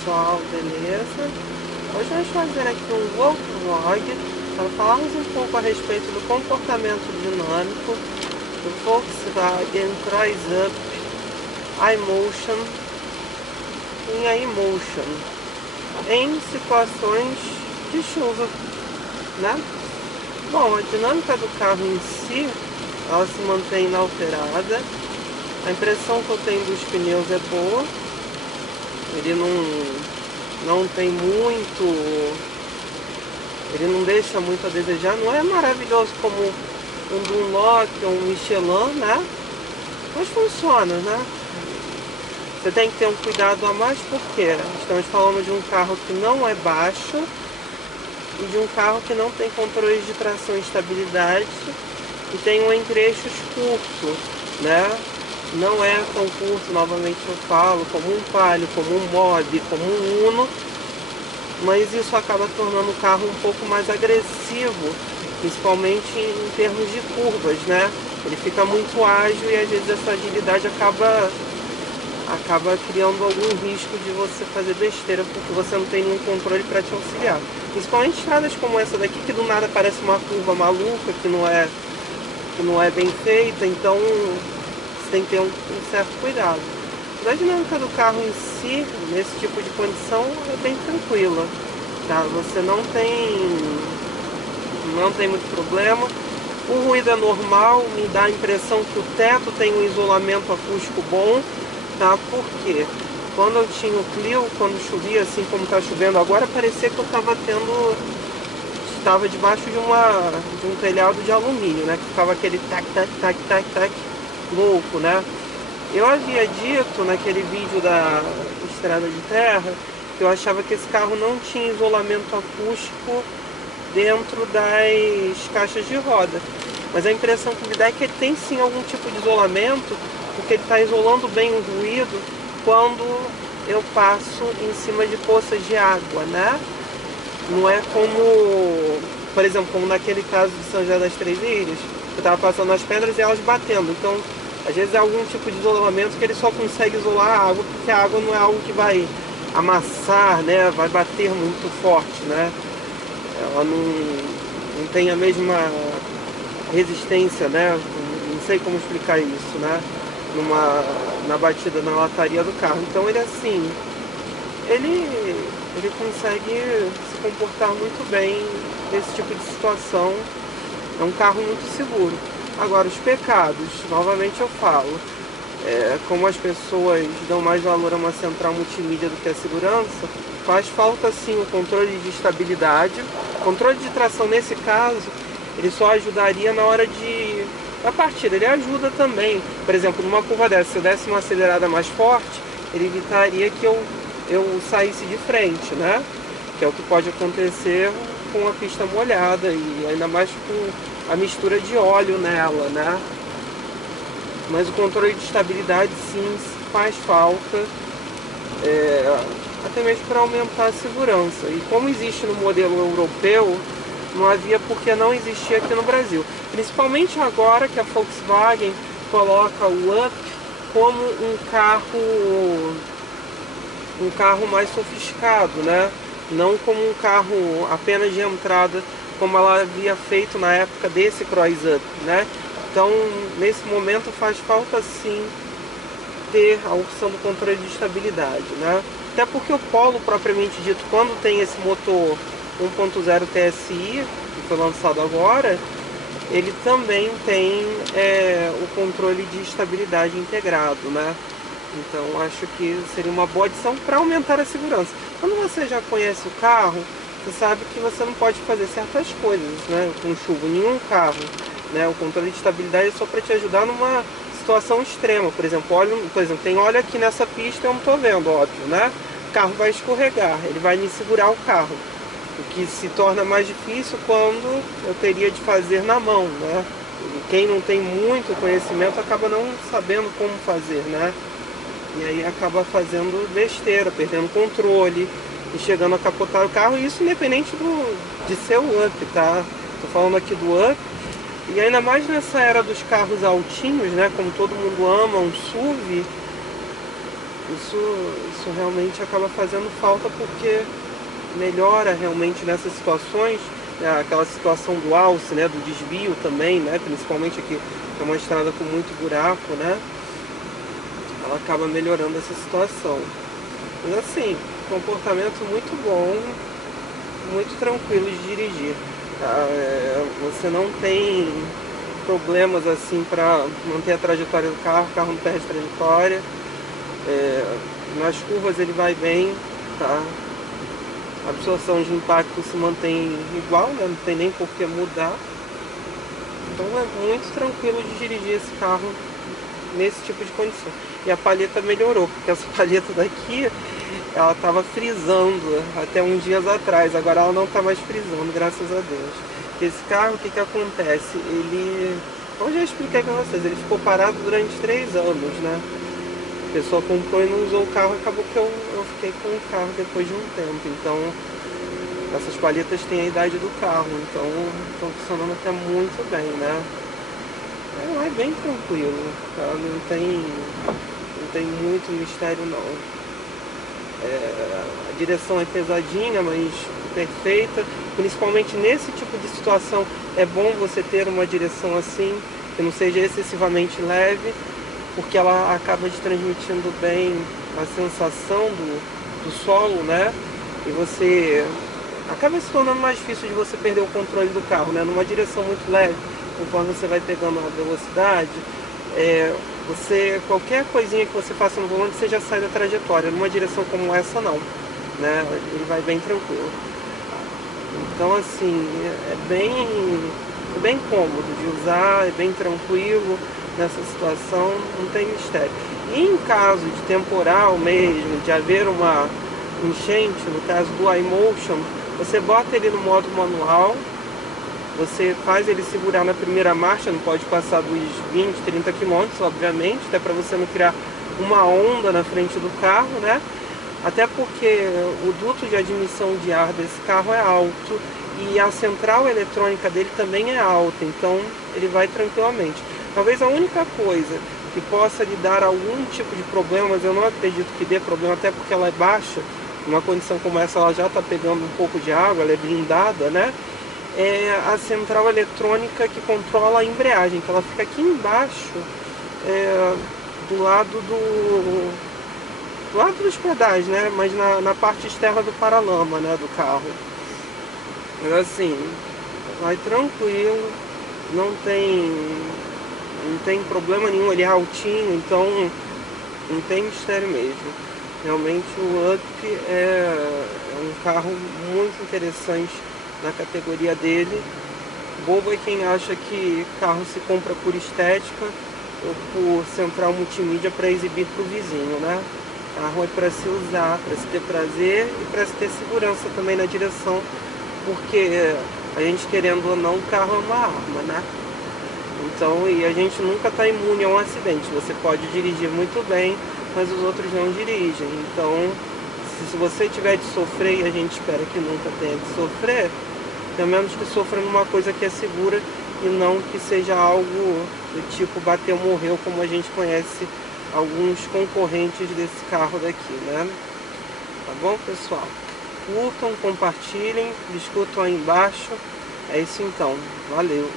pessoal, beleza? Hoje vamos fazer aqui um outro vlog para falarmos um pouco a respeito do comportamento dinâmico do Volkswagen Cruise-Up iMotion em iMotion em situações de chuva, né? Bom, a dinâmica do carro em si, ela se mantém inalterada. A impressão que eu tenho dos pneus é boa. Ele não tem muito, ele não deixa muito a desejar. Não é maravilhoso como um Dunlop ou um Michelin, né? Mas funciona, né? Você tem que ter um cuidado a mais porque estamos falando de um carro que não é baixo e de um carro que não tem controle de tração e estabilidade e tem um entre-eixos curto, né? Não é tão curto, novamente eu falo, como um Palio, como um Mobi, como um Uno, mas isso acaba tornando o carro um pouco mais agressivo, principalmente em termos de curvas, né? Ele fica muito ágil e às vezes essa agilidade acaba criando algum risco de você fazer besteira, porque você não tem nenhum controle para te auxiliar. Principalmente estradas como essa daqui, que do nada parece uma curva maluca, que não é bem feita, então você tem que ter um certo cuidado. A dinâmica do carro em si, nesse tipo de condição, é bem tranquila, tá? Você não tem muito problema. O ruído é normal, me dá a impressão que o teto tem um isolamento acústico bom, tá? Porque quando eu tinha o Clio, quando chovia, assim como está chovendo agora, parecia que eu estava debaixo de um telhado de alumínio, né? Que ficava aquele tac, tac, tac, tac, tac, louco, né? Eu havia dito naquele vídeo da estrada de terra que eu achava que esse carro não tinha isolamento acústico dentro das caixas de roda. Mas a impressão que me dá é que ele tem sim algum tipo de isolamento, porque ele está isolando bem o ruído quando eu passo em cima de poças de água, né? Não é como, por exemplo, como naquele caso de São José das Três Ilhas, que eu estava passando as pedras e elas batendo. Então, às vezes é algum tipo de isolamento que ele só consegue isolar a água, porque a água não é algo que vai amassar, né? Vai bater muito forte, né? Ela não tem a mesma resistência, né? Não sei como explicar isso, né? Na batida na lataria do carro. Então ele assim, ele consegue se comportar muito bem nesse tipo de situação. É um carro muito seguro. Agora, os pecados, novamente eu falo, como as pessoas dão mais valor a uma central multimídia do que a segurança, faz falta sim o controle de estabilidade. O controle de tração, nesse caso, ele só ajudaria na hora da partida. Ele ajuda também, por exemplo, numa curva dessa, se eu desse uma acelerada mais forte, ele evitaria que eu saísse de frente, né? Que é o que pode acontecer com a pista molhada e ainda mais com a mistura de óleo nela, né? Mas o controle de estabilidade sim faz falta, até mesmo para aumentar a segurança. E como existe no modelo europeu, não havia por que não existir aqui no Brasil. Principalmente agora que a Volkswagen coloca o Up como um carro mais sofisticado, né? Não como um carro apenas de entrada, como ela havia feito na época desse Cruise-Up, né? Então, nesse momento faz falta sim ter a opção do controle de estabilidade, né? Até porque o Polo, propriamente dito, quando tem esse motor 1.0 TSI, que foi lançado agora, ele também tem o controle de estabilidade integrado, né? Então acho que seria uma boa adição para aumentar a segurança. Quando você já conhece o carro, você sabe que você não pode fazer certas coisas, né? Com chuva, nenhum carro, né? O controle de estabilidade é só para te ajudar numa situação extrema. Por exemplo, tem óleo aqui nessa pista, eu não estou vendo, óbvio, né? O carro vai escorregar, ele vai me segurar o carro. O que se torna mais difícil quando eu teria de fazer na mão, né? E quem não tem muito conhecimento acaba não sabendo como fazer, né? E aí acaba fazendo besteira, perdendo controle e chegando a capotar o carro, e isso independente de ser o Up, tá? Tô falando aqui do Up, e ainda mais nessa era dos carros altinhos, né? Como todo mundo ama um SUV, Isso realmente acaba fazendo falta, porque melhora realmente nessas situações, né, aquela situação do alce, né, do desvio também, né, principalmente aqui é uma estrada com muito buraco, né, ela acaba melhorando essa situação. Mas assim, comportamento muito bom, muito tranquilo de dirigir. Tá? Você não tem problemas assim para manter a trajetória do carro, o carro não perde trajetória. Nas curvas ele vai bem, tá? A absorção de impacto se mantém igual, né? Não tem nem por que mudar. Então é muito tranquilo de dirigir esse carro nesse tipo de condição. E a palheta melhorou, porque essa palheta daqui, ela estava frisando até uns dias atrás, agora ela não está mais frisando, graças a Deus. Esse carro, o que acontece? Como eu já expliquei para vocês, ele ficou parado durante 3 anos, né? A pessoa comprou e não usou o carro, acabou que eu fiquei com o carro depois de um tempo. Então, essas palhetas têm a idade do carro, então estão funcionando até muito bem, né? É bem tranquilo, tá? Não tem muito mistério não. A direção é pesadinha, mas perfeita. Principalmente nesse tipo de situação, é bom você ter uma direção assim, que não seja excessivamente leve, porque ela acaba te transmitindo bem a sensação do solo, né? E você acaba se tornando mais difícil de você perder o controle do carro, né? Numa direção muito leve, conforme você vai pegando a velocidade, qualquer coisinha que você faça no volante, você já sai da trajetória. Numa direção como essa, não, né? Ele vai bem tranquilo. Então, assim, é bem cômodo de usar, é bem tranquilo nessa situação, não tem mistério. E em caso de temporal mesmo, de haver uma enchente, no caso do iMotion, você bota ele no modo manual, você faz ele segurar na primeira marcha, não pode passar dos 20, 30 km, obviamente, até para você não criar uma onda na frente do carro, né? Até porque o duto de admissão de ar desse carro é alto e a central eletrônica dele também é alta, então ele vai tranquilamente. Talvez a única coisa que possa lhe dar algum tipo de problema, mas eu não acredito que dê problema, até porque ela é baixa, numa condição como essa ela já está pegando um pouco de água, ela é blindada, né? É a central eletrônica que controla a embreagem, que ela fica aqui embaixo, do lado dos pedais, né? Mas na parte externa do paralama, né? Do carro. Mas assim, vai tranquilo, não tem problema nenhum, ele é altinho, então não tem mistério mesmo. Realmente o Up é um carro muito interessante na categoria dele. Bobo é quem acha que carro se compra por estética ou por central multimídia para exibir para o vizinho, né? Carro é para se usar, para se ter prazer e para se ter segurança também na direção, porque a gente, querendo ou não, o carro é uma arma, né? Então, e a gente nunca está imune a um acidente. Você pode dirigir muito bem, mas os outros não dirigem. Então, se você tiver de sofrer, e a gente espera que nunca tenha de sofrer, pelo menos que sofra numa coisa que é segura e não que seja algo do tipo bateu, morreu, como a gente conhece alguns concorrentes desse carro daqui, né? Tá bom, pessoal? Curtam, compartilhem, discutam aí embaixo. É isso então. Valeu!